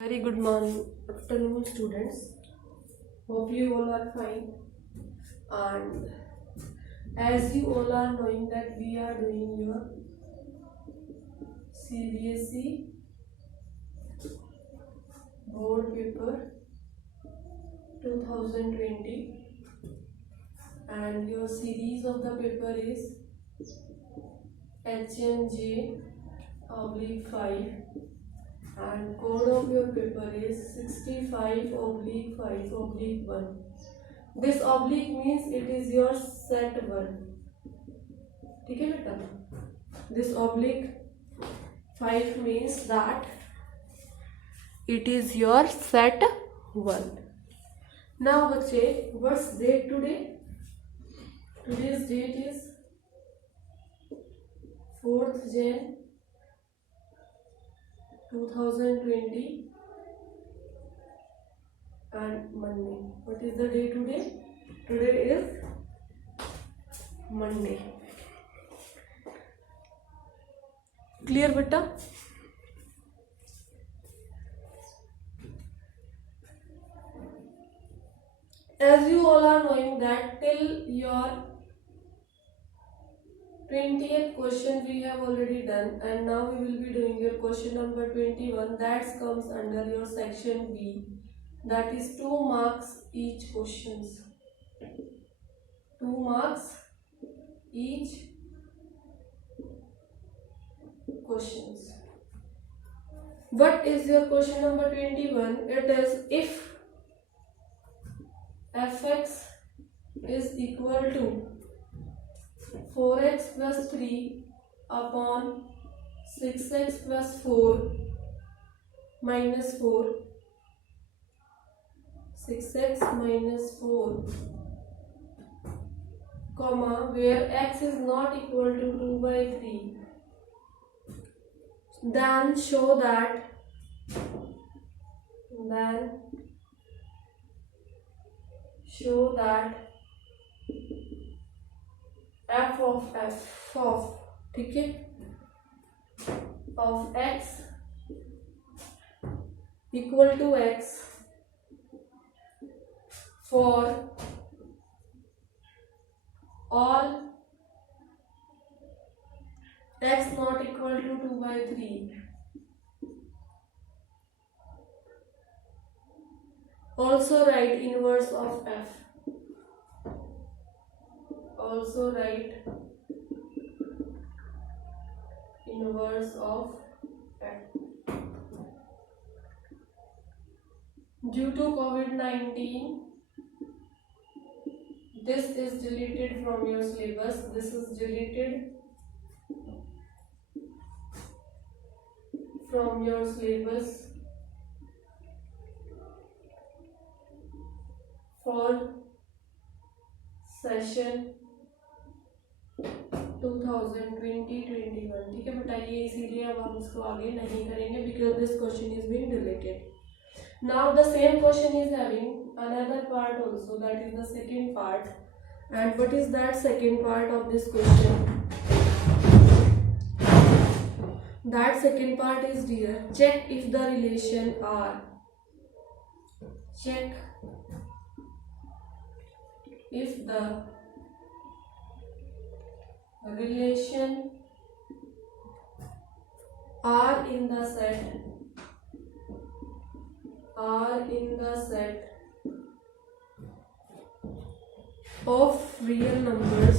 Very good morning, afternoon, students. Hope you all are fine. And as you all are knowing that we are doing your CBSE board paper 2020, and your series of the paper is HNJ oblique 5, and code of your paper is 65/5/1. This oblique means it is your set 1. ठीक है बेटा, this oblique 5 means that it is your set 1. Now बच्चे, what's date today? Today's date is 4th Jan 2020 and Monday. What is the day today? Today is Monday. Clear beta? As you all are knowing that till your 20th question we have already done, and now we will be doing your question number 21. That comes under your section B, that is 2 marks each questions. 2 marks each questions. What is your question number 21? It is if fx is equal to 4x plus 3 upon 6x plus 4 minus 4, 6x minus 4, comma, where x is not equal to 2/3, then show that f of ठीक है of x equal to x for all x not equal to 2/3. Also write inverse of f. Also write inverse of f. Due to COVID-19, this is deleted from your syllabus. This is deleted from your syllabus for session 2020-21. ठीक है बेटा, ये इसीलिए अब हम इसको आगे नहीं करेंगे because this question is being deleted. Now the same question is having another part also, that is the second part. And what is that second part of this question? That second part is dear, check if the relation are, check if the relation are in the set of real numbers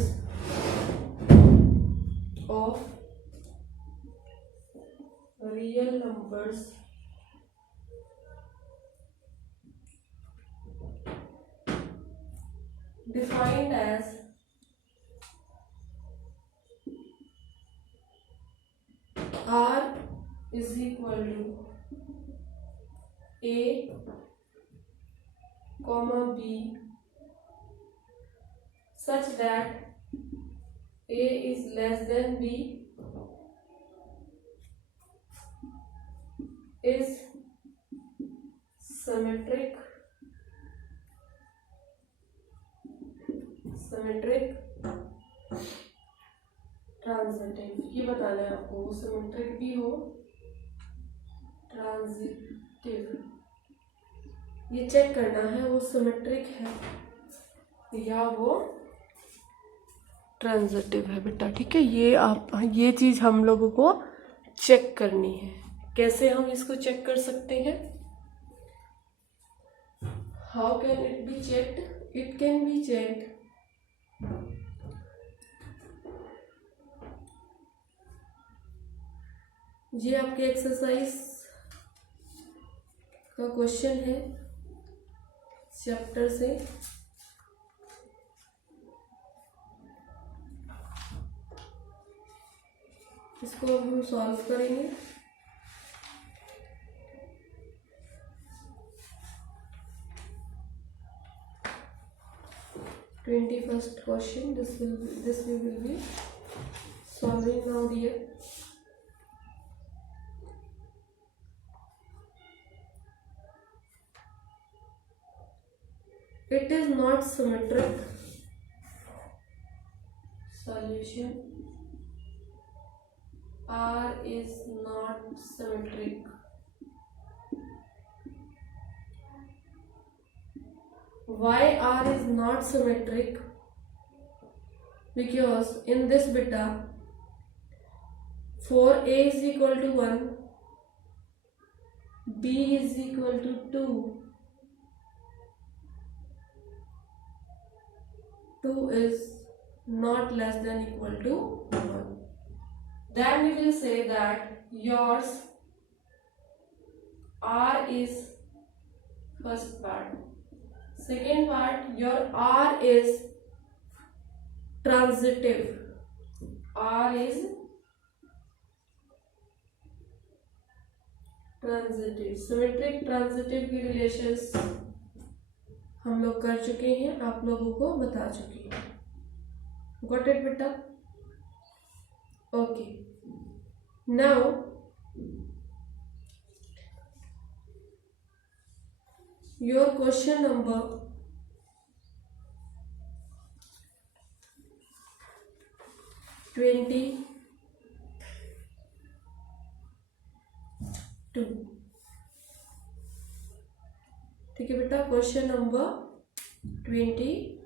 defined as R is equal to A, comma B, such that A is less than B, is symmetric transitive, ये बताना है आपको, symmetric भी हो, transitive ये check करना है वो सिमेट्रिक है या वो ट्रांजिटिव है बेटा, ठीक है। ये चीज हम लोगों को चेक करनी है। कैसे हम इसको चेक कर सकते हैं? How can it be checked? It can be checked ये आपके एक्सरसाइज का क्वेश्चन है चैप्टर से। इसको अब हम सॉल्व करेंगे। First question, this we will be solving now dear. It is not symmetric. Solution: R is not symmetric. Why R is not symmetric? Because in this beta, for A is equal to 1, B is equal to 2, 2 is not less than equal to 1. Then we will say that yours R is first part. Second part, your R is transitive. R is transitive. Symmetric transitive की relations हम लोग कर चुके हैं, आप लोगों को बता चुके हैं। Got it बेटा? Okay. Now your question number 22. ठीक है बेटा, question number 22।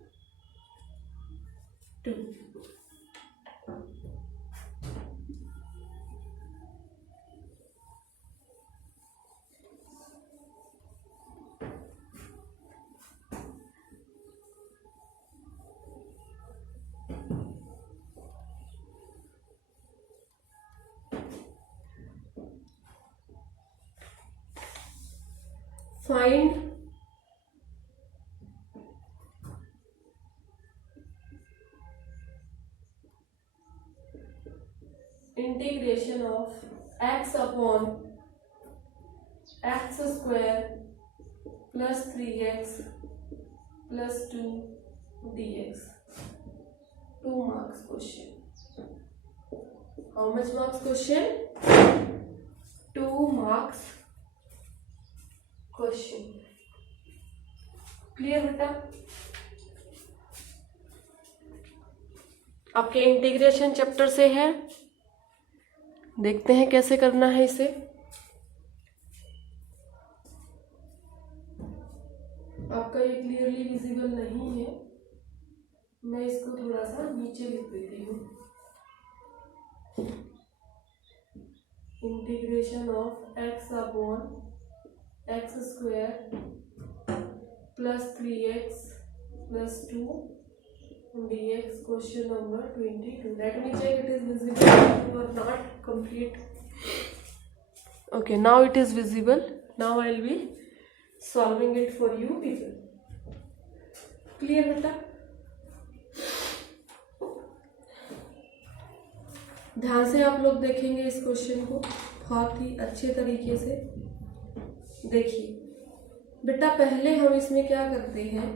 Find integration of x upon x square plus 3x plus 2 dx. 2 marks question. How much marks question? 2 marks question. Clear बेटा? आपके इंटीग्रेशन चैप्टर से है, देखते हैं कैसे करना है इसे। आपका ये क्लियरली विजिबल नहीं है, मैं इसको थोड़ा सा नीचे लिख देती हूँ। Integration of x upon x square plus 3x plus 2 dx. Question number 22. Let me check it is visible or not. Complete. Okay, now it is visible. Now I will be solving it for you people. Clear बेटा? ध्यान से आप लोग देखेंगे इस question को बहुत ही अच्छे तरीके से। देखिए बेटा, पहले हम इसमें क्या करते हैं,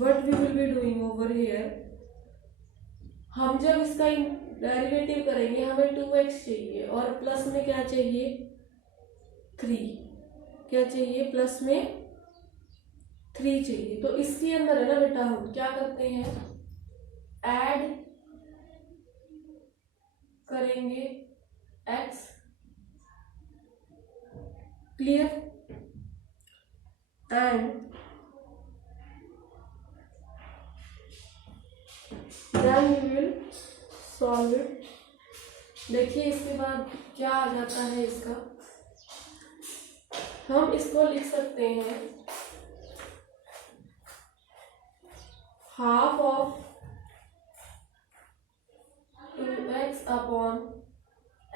what we will be doing over here, हम जब इसका डेरिवेटिव करेंगे हमें 2x चाहिए और प्लस में क्या चाहिए, 3। क्या चाहिए? प्लस में 3 चाहिए। तो इसके अंदर है ना बेटा, हम क्या करते हैं, ऐड करेंगे x, clear, and then you will solve it. देखिए इसके बाद क्या आ जाता है इसका, हम इसको लिख सकते हैं half of 2x upon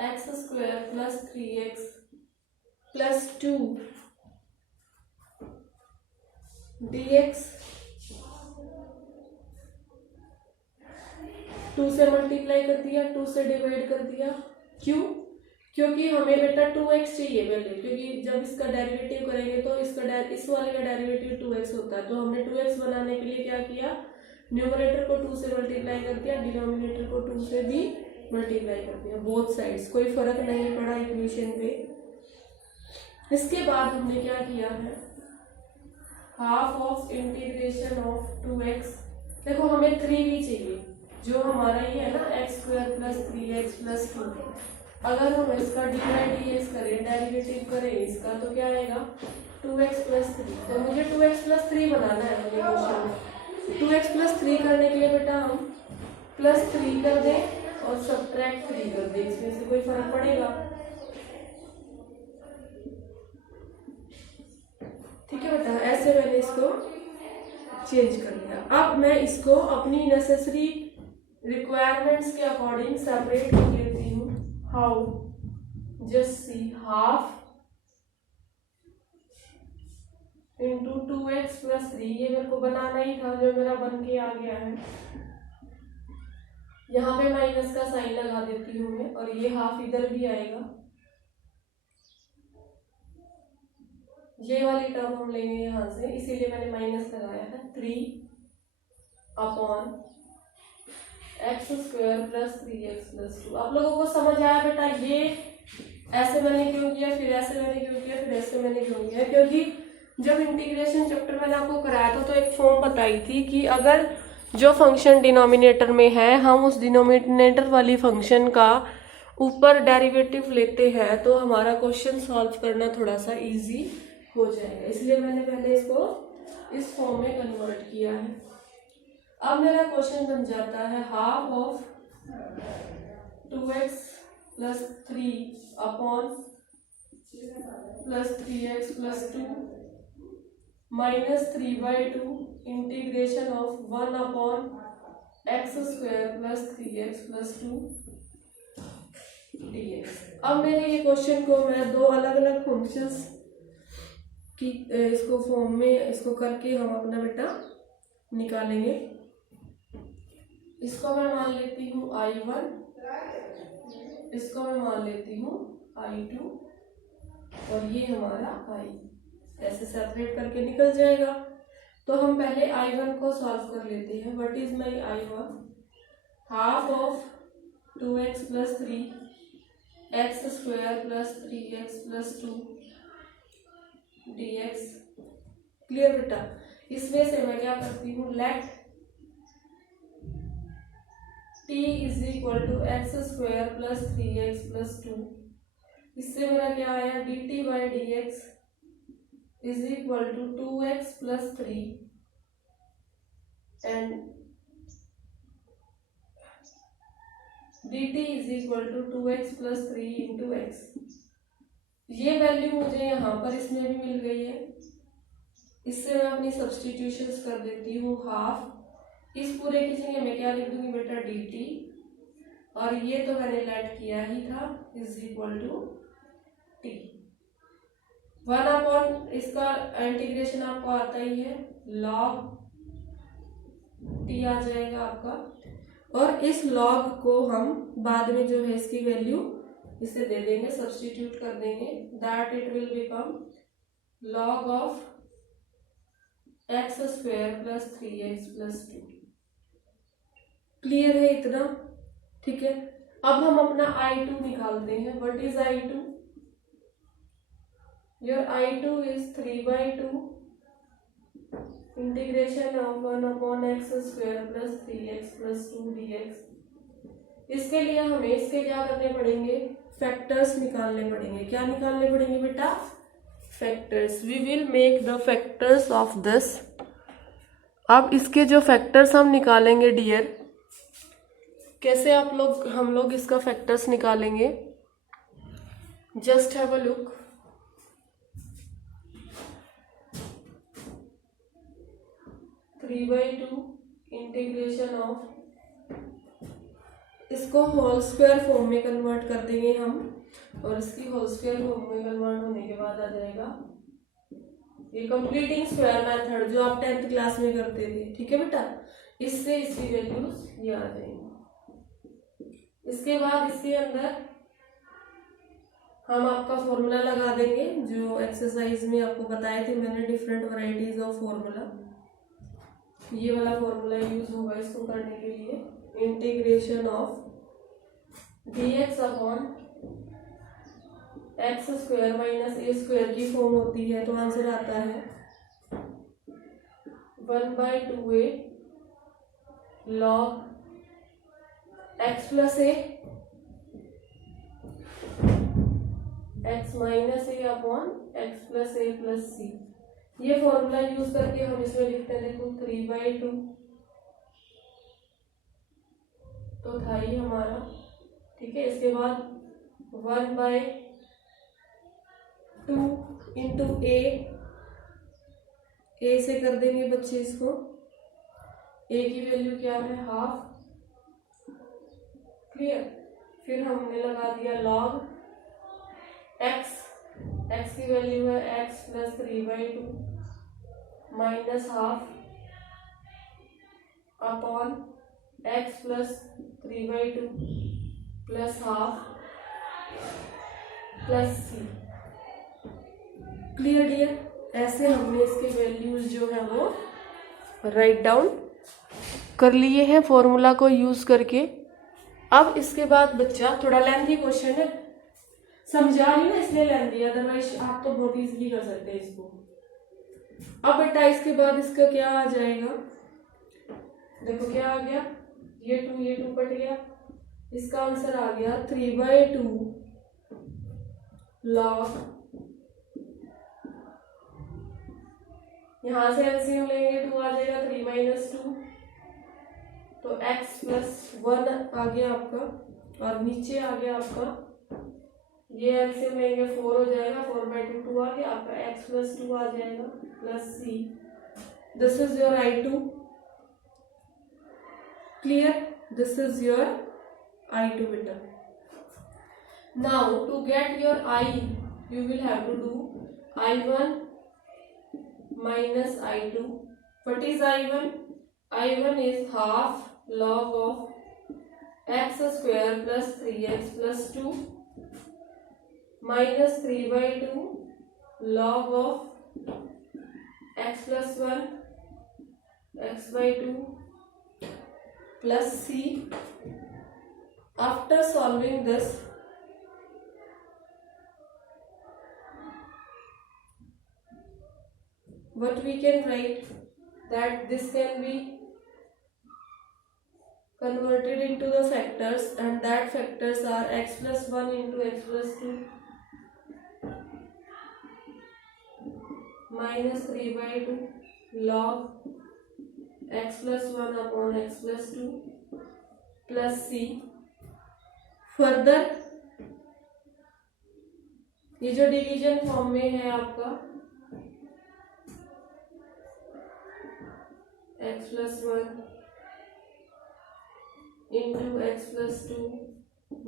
x square plus 3x plus 2 dx, 2 से मल्टीप्लाई कर दिया, 2 से डिवाइड कर दिया। क्यों? क्योंकि हमें बेटा 2x चाहिए पहले, क्योंकि जब इसका डेरिवेटिव करेंगे तो इसका इस वाले का डेरिवेटिव 2x होता है। तो हमने 2x बनाने के लिए क्या किया, न्यूमरेटर को 2 से मल्टीप्लाई कर दिया, डिनोमिनेटर को 2 से भी मल्टीप्लाई कर दिया, बोथ साइड्स, कोई फर्क नहीं पड़ा इक्वेशन पे। इसके बाद हमने क्या किया है, half of integration of 2x, देखो हमें 3 भी चाहिए, जो हमारा ये है ना x square plus 3x plus 2, अगर हम इसका डी बाई डी एक्स करें, डेरिवेटिव करें इसका, तो क्या आएगा 2x प्लस 3। तो मुझे 2x प्लस 3 बनाना है मुझे क्वेश्चन में। 2x प्लस 3 करने के लिए बेटा हम प्लस 3 कर दें और सब्ट्रैक्ट 3 कर दें, इसमें से कोई फर्क पड़ेगा? ठीक है बेटा, ऐसे मैंने इसको चेंज कर लिया। अब मैं इसको अपनी नेसेसरी रिक्वायरमेंट्स के अकॉर्डिंग सेपरेट कर लेती हूँ। How? Just see, half into 2x plus 3, ये मेरे को बनाना ही था, जो मेरा बन के आ गया है। यहाँ पे माइनस का साइन लगा देती हूँ मैं, और ये हाफ इधर भी आएगा। ये वाली टर्म हम लेंगे यहाँ से, इसीलिए मैंने माइनस लगाया है। 3 upon x square plus 3x plus 2। आप लोगों को समझ आया बेटा, ये ऐसे मैंने क्यों किया, फिर ऐसे मैंने क्यों किया, फिर ऐसे मैंने क्यों किया? क्योंकि जब इंटीग्रेशन चैप्टर मैंने आपको कराया था तो एक फॉर्म बताई थी कि अगर जो फंक्शन डिनोमिनेटर में है, हम उस डिनोमिनेटर वाली फंक्शन का ऊपर डेरिवेटिव लेते हैं तो हमारा क्वेश्चन सॉल्व करना थोड़ा सा इजी हो जाएगा। इसलिए मैंने पहले इसको इस फॉर्म में कन्वर्ट किया है। अब मेरा क्वेश्चन बन जाता है half of 2x plus 3 upon plus 3x plus 2 minus 3/2 integration of 1 upon x square plus 3x plus 2 dx। अब मेरे ये क्वेश्चन को मैं दो अलग अलग फंक्शंस की इसको फॉर्म में इसको करके हम अपना बेटा निकालेंगे। इसको मैं मान लेती हूँ I1, इसको मैं मान लेती हूँ I2, और ये हमारा I, ऐसे सेपरेट करके निकल जाएगा। तो हम पहले I1 को सॉल्व कर लेते हैं। What is my I1? Half of 2x plus 3 x square plus 3x plus 2 dx। Clear बेटा? इसमें से मैं क्या करती हूँ, let t is equal to x square plus 3x plus 2। इससे मेरा क्या आया, dt by d x is equal to 2x plus 3 and dt is equal to 2x plus 3 into x. ये वैल्यू मुझे यहाँ पर इसमें भी मिल गई है। इससे मैं अपनी सब्स्टिट्यूशंस कर देती हूँ। हाफ इस पूरे की जगह मैं क्या लिख दूंगी बेटा, dt, और ये तो मैंने लेट किया ही था, is equal to t। 1 upon इसका इंटीग्रेशन आपको आता ही है, log t आ जाएगा आपका, और इस log को हम बाद में जो है इसकी वैल्यू इसे दे देंगे, सब्स्टिट्यूट कर देंगे, that it will become log of x square plus 3x plus 2। Clear है इतना? ठीक है। अब हम अपना I2 निकालते हैं। What is I2? Your I2 is 3/2 integration of 1 upon x square plus 3x plus 2 dx। इसके लिए हमें इसके क्या करने पड़ेंगे, फैक्टर्स निकालने पड़ेंगे। क्या निकालने पड़ेंगे बेटा, factors. We will make the factors of this. अब इसके जो फैक्टर्स हम निकालेंगे डियर, कैसे हम लोग इसका फैक्टर्स निकालेंगे, just have a look. Three by two integration of, इसको होल स्क्वायर फॉर्म में कन्वर्ट कर देंगे हम, और इसकी होल स्क्वायर फॉर्म में कन्वर्ट होने के बाद आ जाएगा ये कंप्लीटिंग स्क्वायर मेथड जो आप 10th क्लास में करते थे। ठीक है बेटा, इससे इसकी वैल्यूज ये आ जाएंगी। इसके बाद इसके अंदर हम आपका फॉर्मूला लगा देंगे जो एक्सरसाइज में आपको बताए थे मैंने, डिफरेंट वैरायटीज ऑफ फॉर्मूला। ये वाला फॉर्मूला यूज होगा इसको करने के लिए, integration of dx upon x square minus A square की फॉर्म होती है, तो आंसर आता है 1/2a log x प्लस ए x माइनस ए अपॉन एक्स प्लस ए प्लस सी। ये फॉर्मूला यूज करके हम इसमें लिखते हैं, देखो 3/2 तो था ही हमारा। ठीक है, इसके बाद 1/2 इंटू ए से कर देंगे बच्चे इसको, ए की वैल्यू क्या है, हाफ। क्लियर, फिर हमने लगा दिया लॉग एक्स की वैल्यू है x plus 3/2 minus half upon x plus 3/2 plus half plus सी। क्लियर डियर, ऐसे हमने इसके वैल्यूज जो है वो राइट डाउन कर लिए हैं फॉर्मूला को यूज करके। अब इसके बाद बच्चा, थोड़ा लेंथी क्वेश्चन है, समझा रही ना इसलिए लेंथी, अदरवाइज आप तो बहुत इजीली कर सकते हैं इसको। अब बेटा इसके बाद इसका क्या आ जाएगा, देखो क्या आ गया, ये टू कट गया, इसका आंसर आ गया 3/2 लॉग, यहां से एलसीएम लेंगे 2 आ जाएगा 3 - 2, तो x प्लस 1 आ गया आपका, और नीचे आ गया आपका, ये एलसीएम लेंगे 4 हो जाएगा, 4/2 2 आ गया आपका, x प्लस 2 आ जाएगा plus c। This is your I2। Clear, this is your I2 बेटा। Now to get your I, you will have to do I1 minus I2. What is I1? I1 is half log of x square plus 3x plus 2 minus 3/2 log of x plus 1 x/2 plus c. After solving this, what we can write, that this can be converted into the factors, and that factors are x plus 1 into x plus 2 minus 3/2 log x plus 1 upon x plus 2 plus c. Further ये जो division form में है आपका x plus 1 into x plus 2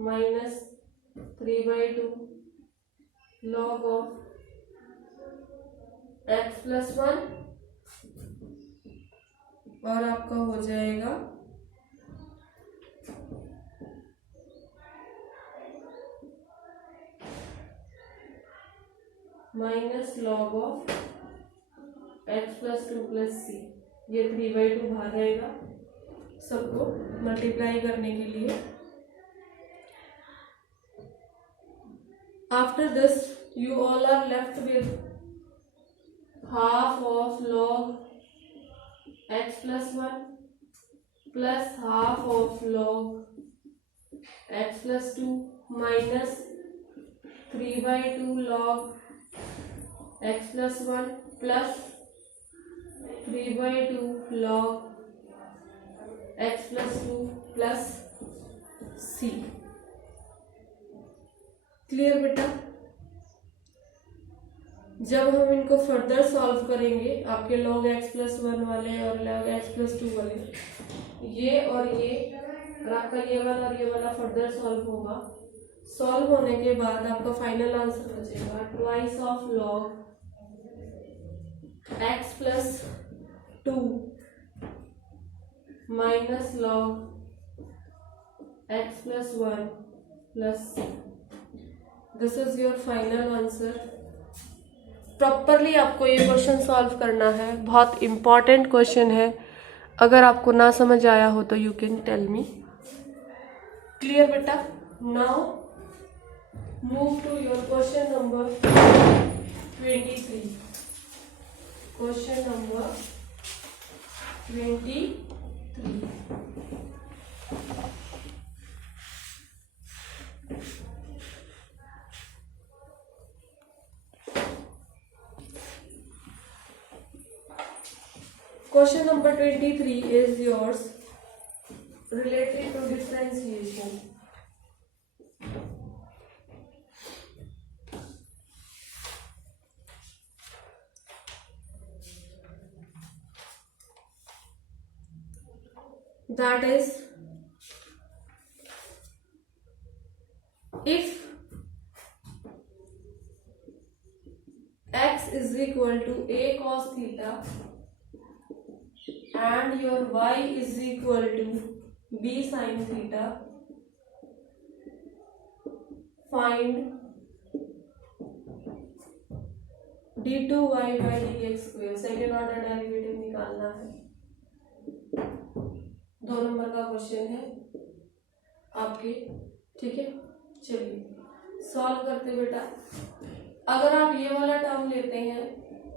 minus 3/2 log of x plus 1, और आपका हो जाएगा minus log of x plus 2 plus c। ये 3/2 बाहर रहेगा सबको मल्टीप्लाई करने के लिए। After this you all are left with half of log x plus 1 plus half of log x plus 2 minus 3/2 log x plus 1 plus 3/2 log x plus 2 plus C. Clear बेटा? जब हम इनको फर्दर सॉल्व करेंगे, आपके log x plus 1 वाले और log x plus 2 वाले, ये और आपका ये वाला और ये वाला फर्दर सॉल्व होगा। सॉल्व होने के बाद आपका फाइनल आंसर बचेगा twice of log x plus 2 minus log x plus 1 plus. This is your final answer. Properly आपको ये क्वेश्चन सॉल्व करना है, बहुत इंपॉर्टेंट क्वेश्चन है। अगर आपको ना समझ आया हो तो you can tell me. Clear बेटा? Now move to your question number 23। Question number 23। Question number 23 is yours related to differentiation. That is, if x is equal to a cos theta and your y is equal to b sin theta, find d2y by dx square। Second order derivative निकालना है। 2 number का question है आपके, ठीक है। चलिए solve करते बेटा। अगर आप ये वाला टर्म लेते हैं,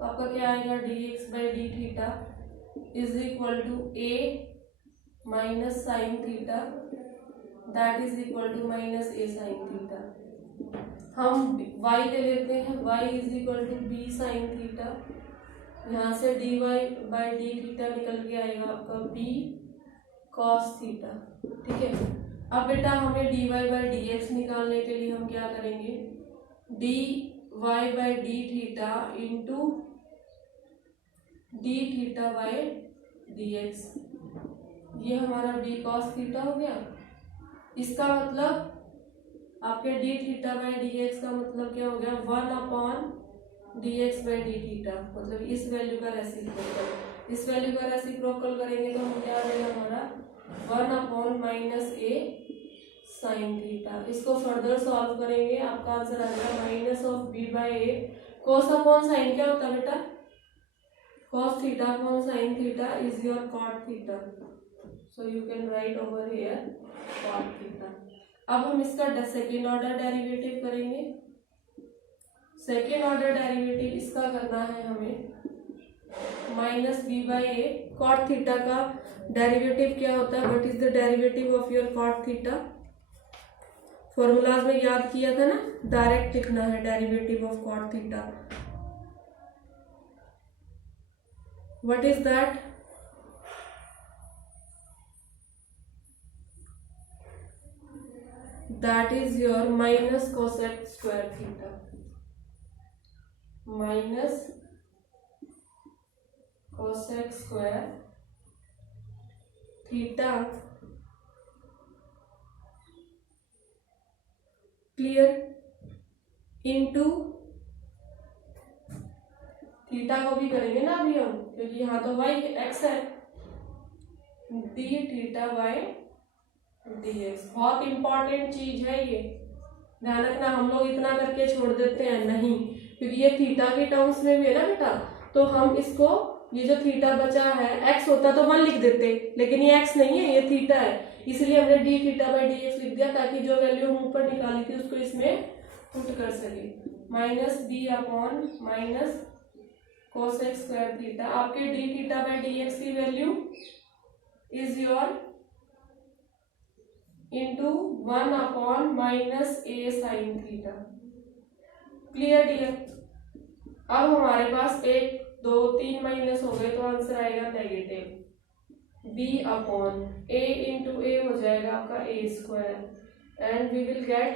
आपका क्या आएगा, dx by d theta is equal to a minus sin theta, that is equal to minus a sin theta। हम y ले लेते हैं, y is equal to b sin theta। यहाँ से dy by d थीटा निकल के आएगा आपका b cos थीटा, ठीक है। अब बेटा हमें dy by dx निकालने के लिए हम क्या करेंगे, dy by d theta into d theta by dx, ये हमारा b cos थीटा हो गया। इसका मतलब आपके d थीटा बाय dx का मतलब क्या हो गया, 1/dx बाय d थीटा। मतलब इस वैल्यू का रेसिप्रोकल, इस वैल्यू का रेसिप्रोकल करेंगे तो हम क्या आ जाएगा हमारा 1/-a sin थीटा। इसको फर्दर सॉल्व करेंगे, आपका आंसर आ जाएगा minus of b by a। cos upon sine क्या होता है बेटा, cos theta upon sin theta is your cot theta, so you can write over here cot theta। अब हम इसका सेकेंड ऑर्डर डेरिवेटिव करेंगे। सेकेंड ऑर्डर डेरिवेटिव इसका करना है हमें minus B by A. Cot theta का डेरिवेटिव क्या होता है, what is the derivative of your cot theta. Formulas में याद किया था ना, डायरेक्ट लिखना है derivative of cot theta. What is that? That is your minus cosec square theta, minus cosec square theta। Clear? Into theta को भी करेंगे ना अभी हम, क्योंकि यहाँ तो y x है, डी थीटा बाय dx। बहुत इंपॉर्टेंट चीज है ये, ध्यान रखना। हम लोग इतना करके छोड़ देते हैं, नहीं, क्योंकि ये थीटा के टर्म्स में भी है ना बेटा। तो हम इसको, ये जो थीटा बचा है, x होता तो 1 लिख देते, लेकिन ये x नहीं है, ये थीटा है, इसलिए हमने डी थीटा बाई dx लिख दिया, ताकि जो वैल्यू हम ऊपर निकाली थी उसको इसमें पुट कर सके। Minus D upon minus cosec square theta. आपके डी थीटा बाई dx की value is your into 1/-a sin theta. Clear dear? अब हमारे पास 1 2 3 माइनस हो गए तो आंसर आएगा नेगेटिव b/a इंटू a हो जाएगा आपका a² and we will get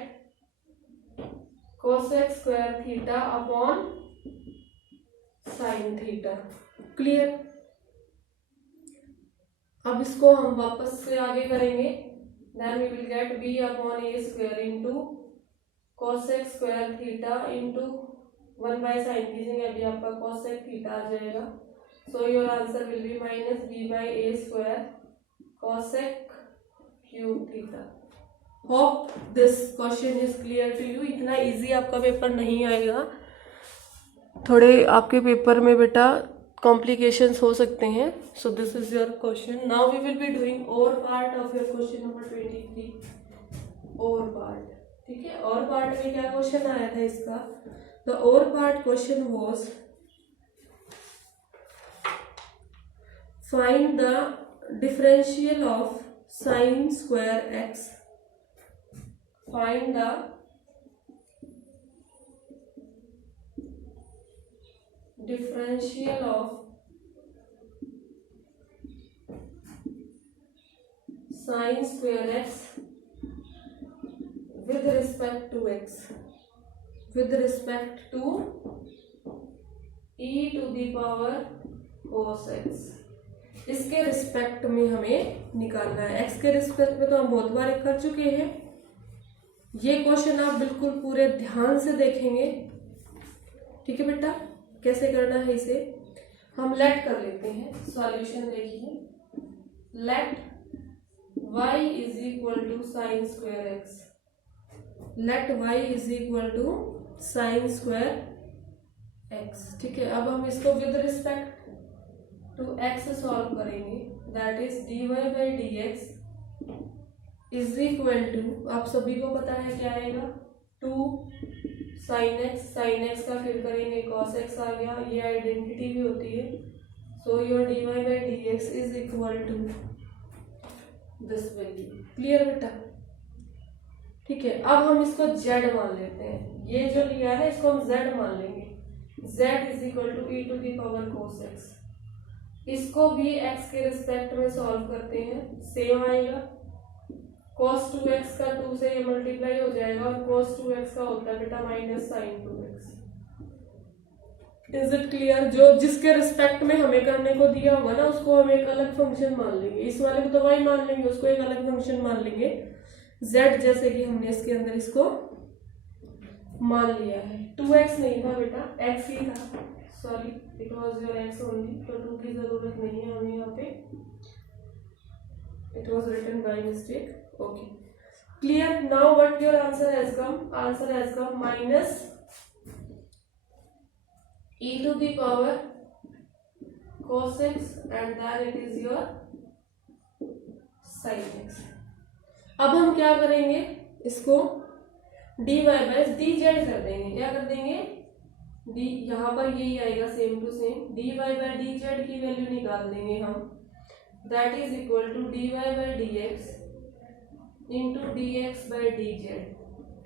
cosec² theta upon sin theta. Clear? अब इसको हम वापस से आगे करेंगे। Then we will get b/a² into cosec² theta into 1/sin कीजिएंगे, अभी आपका cosec थीटा आ जाएगा। So your answer will be minus b/a² cosec³ theta. Hope this question is clear to you. इतना इजी आपका पेपर नहीं आएगा, थोड़े आपके पेपर में बेटा कॉम्प्लिकेशंस हो सकते हैं। So this is your question. Now we will be doing और part of your question number 23। और पार्ट, ठीक है। और पार्ट में क्या क्वेश्चन आया था इसका? द और part question was find the differential of sin² x। Find the differential of sin² x with respect to x, with respect to e to the power cos x। इसके respect में हमें निकालना है। x के respect में तो हम बहुत बार कर चुके हैं। ये क्वेश्चन आप बिल्कुल पूरे ध्यान से देखेंगे, ठीक है बेटा? कैसे करना है इसे हम लेट कर लेते हैं। सॉल्यूशन देखिए, let y is equal to sin² x, let y is equal to sin² x, ठीक है। अब हम इसको with respect to x solve करेंगे। That is dy/dx is equal to, आप सभी को पता है क्या आएगा, 2 sin x का फिर करेंगे cos x आ गया, ये आइडेंटिटी भी होती है। So your dy/dx is equal to this value. Clear बेटा? ठीक है। अब हम इसको z मान लेते हैं। ये जो लिया है इसको हम z मान लेंगे। z is equal to e to the power cos x। इसको भी x के रिस्पेक्ट में सॉल्व करते हैं, सेम आएगा। cos 2x का 2 से ये मल्टीप्लाई हो जाएगा और cos 2x का होता है बेटा minus sin 2x। Is it clear? जो जिसके रिस्पेक्ट में हमें करने को दिया होगा ना उसको हम एक अलग फंक्शन मान लेंगे। इस वाले को तो y मान लेंगे, उसको एक अलग फंक्शन मान लेंगे z, जैसे कि हमने इसके अंदर इसको मान लिया है। 2x नहीं था बेटा, x ही था। Sorry, it was your x only, तो 2 की जरूरत नहीं है हमें यहाँ पे। It was written by mistake. Okay. Clear? Now what your answer has come? Answer has come minus e to the power cos x and then it is your sin x। अब हम क्या करेंगे, इसको dy/dz कर देंगे। क्या कर देंगे? d, यहाँ पर यही आएगा सेम टू सेम। dy/dz की वैल्यू निकाल देंगे हम। That is equal to dy/dx into dx/dz।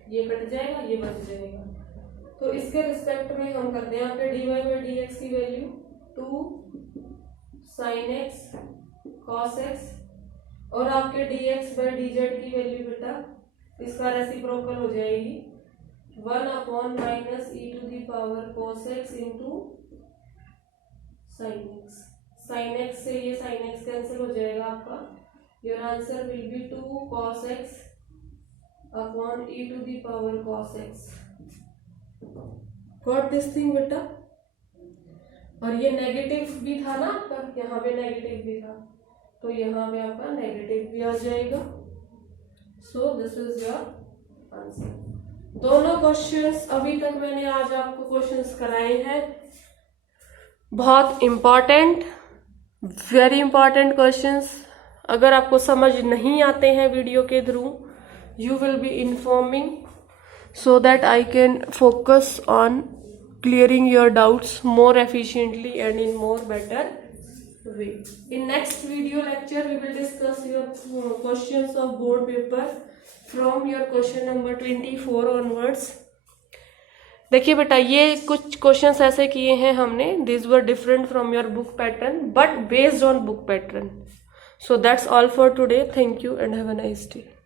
ये कट जाएगा, ये बच जाएगा। तो इसके रिस्पेक्ट में हम करते हैं यहाँ पे dy/dx की value 2 sin x cos x और आपके dx/dz की वैल्यू बेटा इसका रेसिप्रोकल हो जाएगी 1/- e to the power cos x into sin x। sin x से ये sin x कैंसिल हो जाएगा आपका। Your answer will B 2 cos x upon e to the power cos x। Got this thing बेटा? और ये नेगेटिव भी था ना आपका, यहाँ पे नेगेटिव भी था तो यहाँ पे आपका नेगेटिव भी आ जाएगा। सो दिस इज योर आंसर। दोनों क्वेश्चंस अभी तक मैंने आज आपको क्वेश्चंस कराए हैं, बहुत इम्पॉर्टेंट, वेरी इंपॉर्टेंट क्वेश्चंस। अगर आपको समझ नहीं आते हैं वीडियो के through, you will be informing so that I can focus on clearing your doubts more efficiently and in more better way. In next video lecture we will discuss your questions of board paper from your question number 24 onwards. देखिए बेटा, ये कुछ questions ऐसे किए हैं हमने, this were different from your book pattern but based on book pattern. So that's all for today. Thank you and have a nice day.